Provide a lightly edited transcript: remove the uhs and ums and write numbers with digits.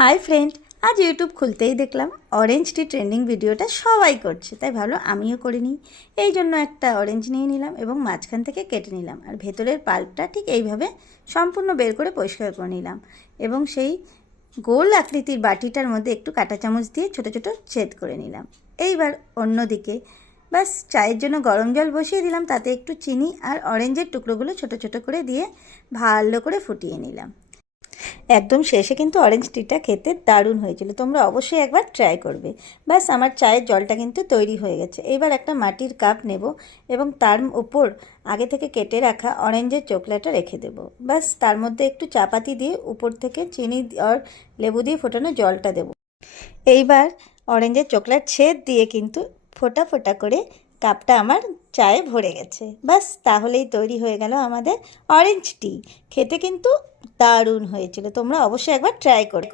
Hi friend, আজ YouTube খুলতেই দেখলাম অরেঞ্জ টি ট্রেন্ডিং ভিডিওটা সবাই করছে, তাই ভাবলাম আমিও করে নিই। এই জন্য একটা অরেঞ্জ নিয়ে নিলাম এবং মাঝখান থেকে কেটে নিলাম, আর ভেতরের পাল্পটা ঠিক এইভাবে সম্পূর্ণ বের করে পরিষ্কার করে নিলাম এবং সেই গোল আকৃতির বাটিটার মধ্যে একটু কাঁটা চামচ দিয়ে ছোট ছোট ছেদ করে নিলাম। এইবার অন্যদিকে ব্যাস চায়ের জন্য গরম জল বসিয়ে দিলাম, তাতে একটু চিনি আর অরেঞ্জের টুকরোগুলো ছোট ছোট করে দিয়ে ভালো করে ফুটিয়ে নিলাম। একদম শেষে কিন্তু অরেঞ্জ টিটা খেতে দারুণ হয়েছিল, তোমরা অবশ্যই একবার ট্রাই করবে। ব্যাস আমার চায়ের জলটা কিন্তু তৈরি হয়ে গেছে। এইবার একটা মাটির কাপ নেব এবং তার উপর আগে থেকে কেটে রাখা অরেঞ্জের চোকলাটা রেখে দেব। ব্যাস তার মধ্যে একটু চা পাতি দিয়ে উপর থেকে চিনি আর লেবু দিয়ে ফোটানো জলটা দেব। এইবার অরেঞ্জের চোকলার ছেদ দিয়ে কিন্তু ফোটা ফোটা করে কাপটা আমার চায়ে ভরে গেছে। ব্যাস তাহলেই তৈরি হয়ে গেল আমাদের অরেঞ্জ টি। খেতে কিন্তু দারুণ হয়েছিল, তোমরা অবশ্যই একবার ট্রাই করো।